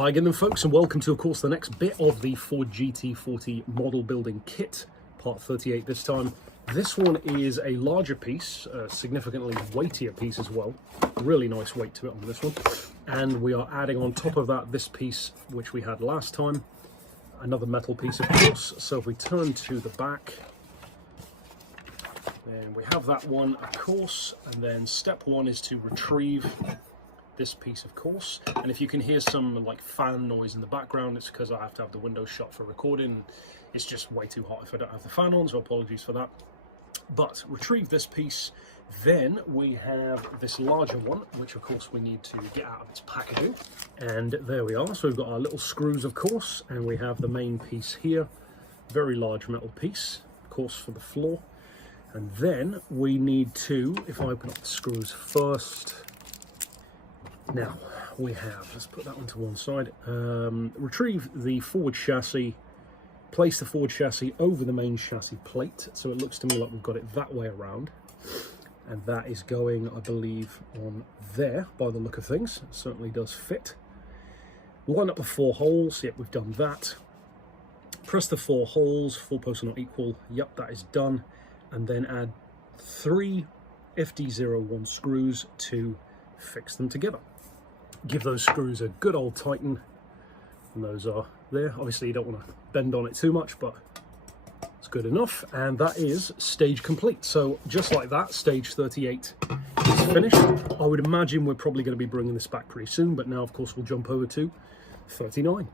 Hi again then folks, and welcome to of course the next bit of the Ford GT40 model building kit, part 38 this time. This one is a larger piece, a significantly weightier piece as well. Really nice weight to it on this one. And we are adding on top of that this piece which we had last time, another metal piece of course. So if we turn to the back, then we have that one of course, and then step one is to retrieve this piece of course. And if you can hear some like fan noise in the background, it's because I have to have the window shut for recording. It's just way too hot if I don't have the fan on, so apologies for that. But retrieve this piece, then we have this larger one, which of course we need to get out of its packaging. And there we are. So we've got our little screws of course, and we have the main piece here, very large metal piece, of course, for the floor. And then we need to, if I open up the screws first, now we have, let's put that one to one side, retrieve the forward chassis, place the forward chassis over the main chassis plate, so it looks to me like we've got it that way around, and that is going, I believe, on there by the look of things. It certainly does fit. Line up the 4 holes, yep, we've done that. Press the 4 holes, 4 posts are not equal, yep, that is done, and then add 3 FD01 screws to fix them together. Give those screws a good old tighten, and those are there. Obviously you don't want to bend on it too much, but it's good enough, and that is stage complete. So just like that, stage 38 is finished. I would imagine we're probably going to be bringing this back pretty soon, but now of course we'll jump over to 39.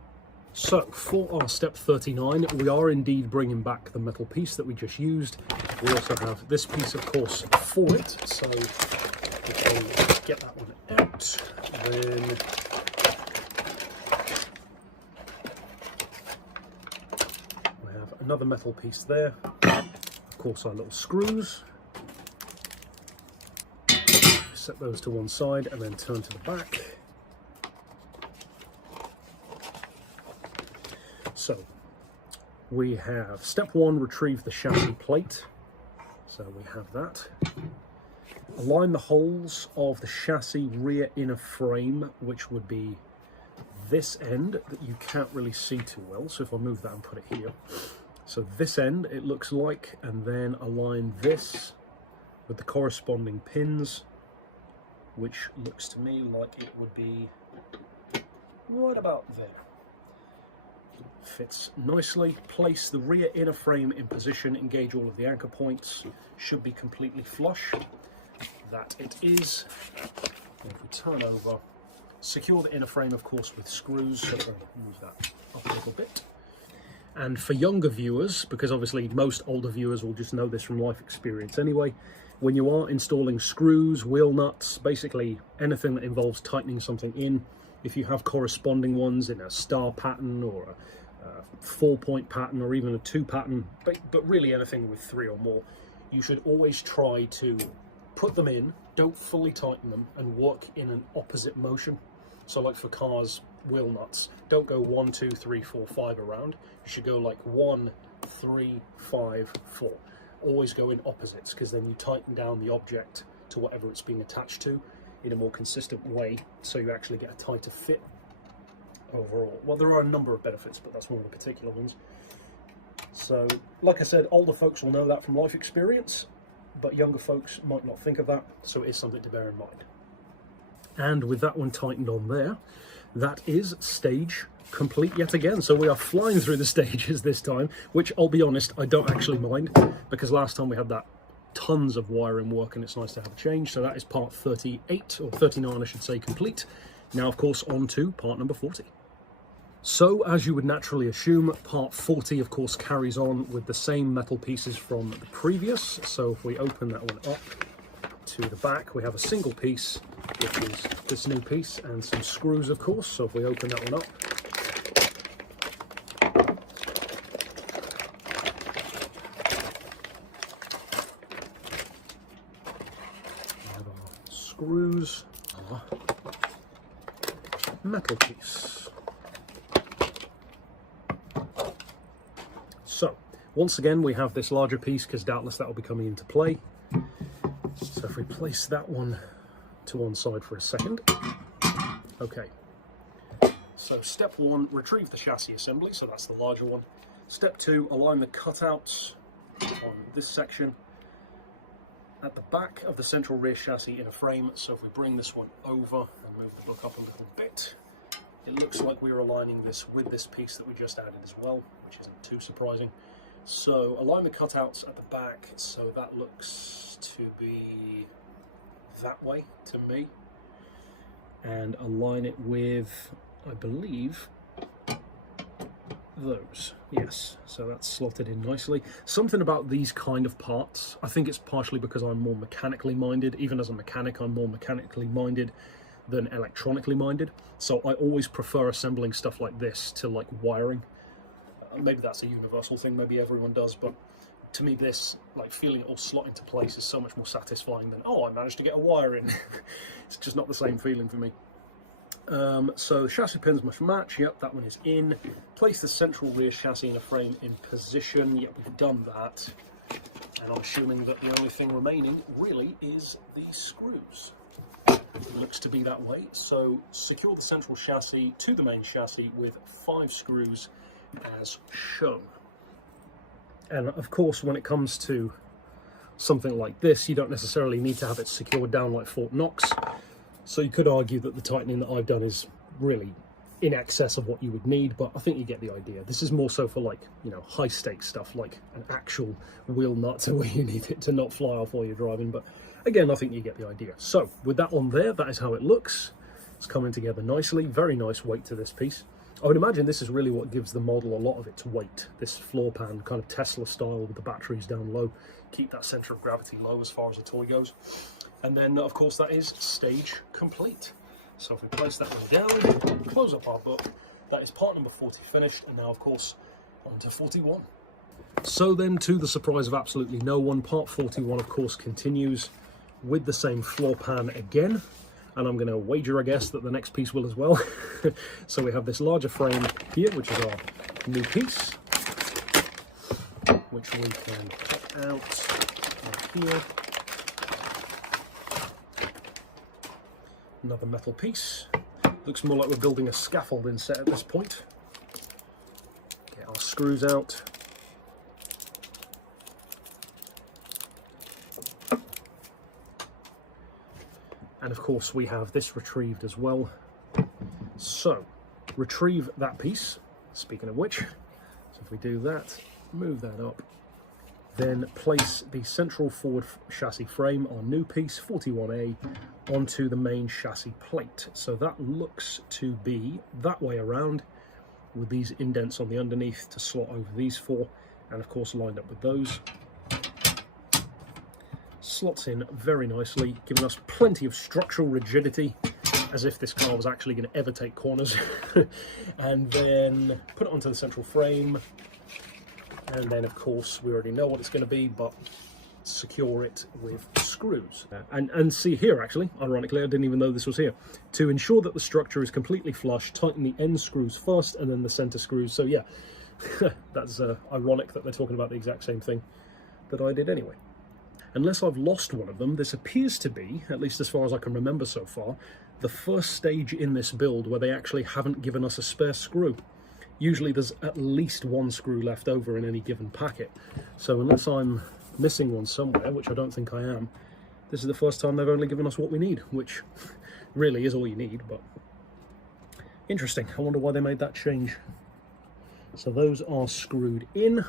So for our step 39, we are indeed bringing back the metal piece that we just used. We also have this piece of course for it, so we can get that one out. Then we have another metal piece there, of course our little screws. Set those to one side and then turn to the back. So we have step 1, retrieve the chassis plate, so we have that. Align the holes of the chassis rear inner frame, which would be this end that you can't really see too well, so if I move that and put it here, so this end it looks like, and then align this with the corresponding pins, which looks to me like it would be right about there. Fits nicely. Place the rear inner frame in position, engage all of the anchor points, should be completely flush. That it is. And if we turn over, secure the inner frame of course with screws, so move that up a little bit. And for younger viewers, because obviously most older viewers will just know this from life experience anyway, when you are installing screws, wheel nuts, basically anything that involves tightening something in, if you have corresponding ones in a star pattern or a 4-point pattern or even a 2 pattern, but really anything with 3 or more, you should always try to put them in, don't fully tighten them, and work in an opposite motion. So like for cars, wheel nuts, don't go 1, 2, 3, 4, 5 around. You should go like 1, 3, 5, 4. Always go in opposites, because then you tighten down the object to whatever it's being attached to in a more consistent way, so you actually get a tighter fit overall. Well, there are a number of benefits, but that's one of the particular ones. So like I said, older folks will know that from life experience, but younger folks might not think of that, so it is something to bear in mind. And with that one tightened on there, that is stage complete yet again. So we are flying through the stages this time, which I'll be honest, I don't actually mind, because last time we had that tons of wiring work and it's nice to have a change. So that is part 38, or 39 I should say, complete. Now of course on to part number 40. So as you would naturally assume, part 40 of course carries on with the same metal pieces from the previous. So if we open that one up to the back, we have a single piece, which is this new piece, and some screws of course. So if we open that one up, we have our screws, our metal piece. So once again we have this larger piece, because doubtless that will be coming into play. So if we place that one to one side for a second, okay, So step 1, retrieve the chassis assembly, so that's the larger one. Step 2, align the cutouts on this section at the back of the central rear chassis in a frame. So if we bring this one over and move the book up a little bit, it looks like we're aligning this with this piece that we just added as well, which isn't too surprising. So align the cutouts at the back, so that looks to be that way to me. And align it with, I believe, those. Yes, so that's slotted in nicely. Something about these kind of parts, I think it's partially because I'm more mechanically minded. Even as a mechanic, I'm more mechanically minded than electronically minded. So I always prefer assembling stuff like this to like wiring. Maybe that's a universal thing, maybe everyone does, but to me this, like feeling it all slot into place is so much more satisfying than, oh, I managed to get a wire in. It's just not the same feeling for me. So the chassis pins must match. Yep, that one is in. Place the central rear chassis in a frame in position. Yep, we've done that. And I'm assuming that the only thing remaining really is the screws. It looks to be that way. So secure the central chassis to the main chassis with 5 screws as shown. And of course, when it comes to something like this, you don't necessarily need to have it secured down like Fort Knox. So you could argue that the tightening that I've done is really in excess of what you would need, but I think you get the idea. This is more so for, like, you know, high stakes stuff, like an actual wheel nut to where you need it to not fly off while you're driving. But again, I think you get the idea. So with that on there, that is how it looks. It's coming together nicely. Very nice weight to this piece. I would imagine this is really what gives the model a lot of its weight. This floor pan, kind of Tesla style with the batteries down low. Keep that center of gravity low as far as the toy goes. And then, of course, that is stage complete. So if we place that one down, close up our book, that is part number 40 finished. And now, of course, on to 41. So then, to the surprise of absolutely no one, part 41, of course, continues with the same floor pan again. And I'm going to wager, I guess, that the next piece will as well. So we have this larger frame here, which is our new piece, which we can pop out here. Another metal piece. Looks more like we're building a scaffolding set at this point. Get our screws out. And of course we have this retrieved as well. So, retrieve that piece, speaking of which. So if we do that, move that up, then place the central forward chassis frame, our new piece, 41A, onto the main chassis plate. So that looks to be that way around, with these indents on the underneath to slot over these 4, and of course lined up with those. Slots in very nicely, giving us plenty of structural rigidity, as if this car was actually going to ever take corners. And then put it onto the central frame, and then of course we already know what it's going to be, but secure it with screws. And see here, actually, ironically, I didn't even know this was here. To ensure that the structure is completely flush, tighten the end screws first and then the center screws. So yeah, that's ironic that they're talking about the exact same thing that I did anyway. Unless I've lost one of them, this appears to be, at least as far as I can remember so far, the first stage in this build where they actually haven't given us a spare screw. Usually there's at least 1 screw left over in any given packet. So unless I'm missing one somewhere, which I don't think I am, this is the first time they've only given us what we need, which really is all you need, but interesting. I wonder why they made that change. So those are screwed in.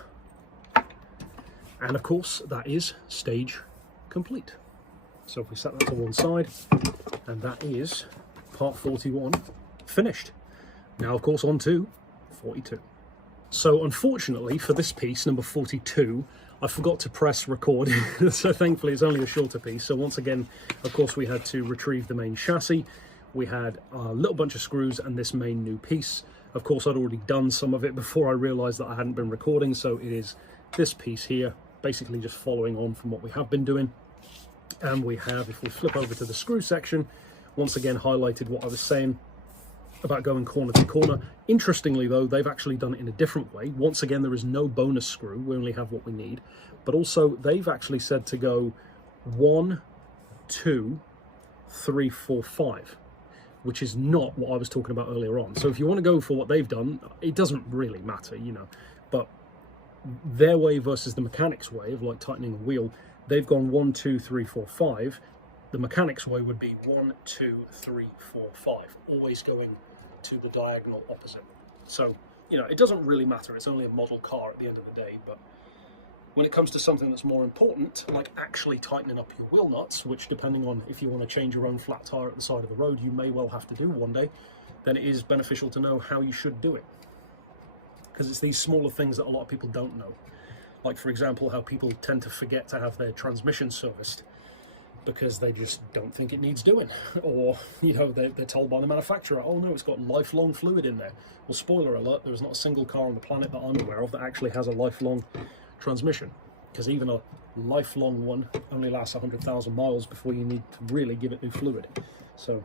And of course, that is stage complete. So if we set that to one side, and that is part 41 finished. Now, of course, on to 42. So unfortunately for this piece, number 42, I forgot to press record. So thankfully it's only a shorter piece. So once again, of course, we had to retrieve the main chassis. We had a little bunch of screws and this main new piece. Of course, I'd already done some of it before I realized that I hadn't been recording. So it is this piece here, basically just following on from what we have been doing. And we have, if we flip over to the screw section, once again highlighted what I was saying about going corner to corner. Interestingly though, they've actually done it in a different way. Once again, there is no bonus screw, we only have what we need. But also, they've actually said to go 1, 2, 3, 4, 5. which is not what I was talking about earlier on. So if you want to go for what they've done, it doesn't really matter, you know, but their way versus the mechanics way of like tightening a wheel, they've gone 1, 2, 3, 4, 5. The mechanics way would be 1, 2, 3, 4, 5, always going to the diagonal opposite. So, you know, it doesn't really matter. It's only a model car at the end of the day, but when it comes to something that's more important, like actually tightening up your wheel nuts, which depending on if you want to change your own flat tire at the side of the road, you may well have to do one day, then it is beneficial to know how you should do it. Because it's these smaller things that a lot of people don't know. Like, for example, how people tend to forget to have their transmission serviced because they just don't think it needs doing. Or, you know, they're told by the manufacturer, oh no, it's got lifelong fluid in there. Well, spoiler alert, there's not a single car on the planet that I'm aware of that actually has a lifelong transmission. Because even a lifelong one only lasts 100,000 miles before you need to really give it new fluid. So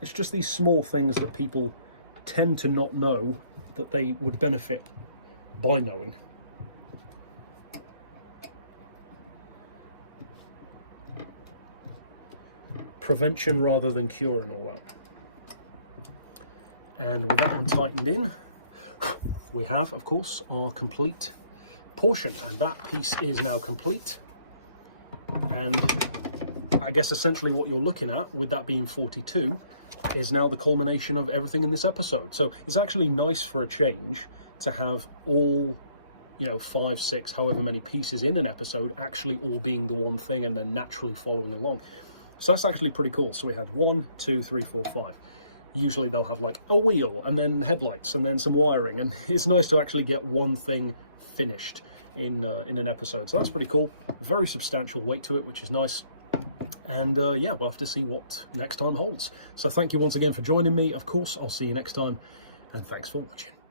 it's just these small things that people tend to not know that they would benefit by knowing. Prevention rather than cure and all that. And with that one tightened in, we have, of course, our complete portion, and that piece is now complete. And I guess essentially what you're looking at, with that being 42, is now the culmination of everything in this episode. So it's actually nice for a change to have all, you know, 5, 6, however many pieces in an episode actually all being the one thing and then naturally following along. So that's actually pretty cool. So we had 1, 2, 3, 4, 5. Usually they'll have like a wheel and then headlights and then some wiring, and it's nice to actually get one thing finished in an episode. So that's pretty cool. Very substantial weight to it, which is nice. And yeah, we'll have to see what next time holds. So thank you once again for joining me. Of course, I'll see you next time, and thanks for watching.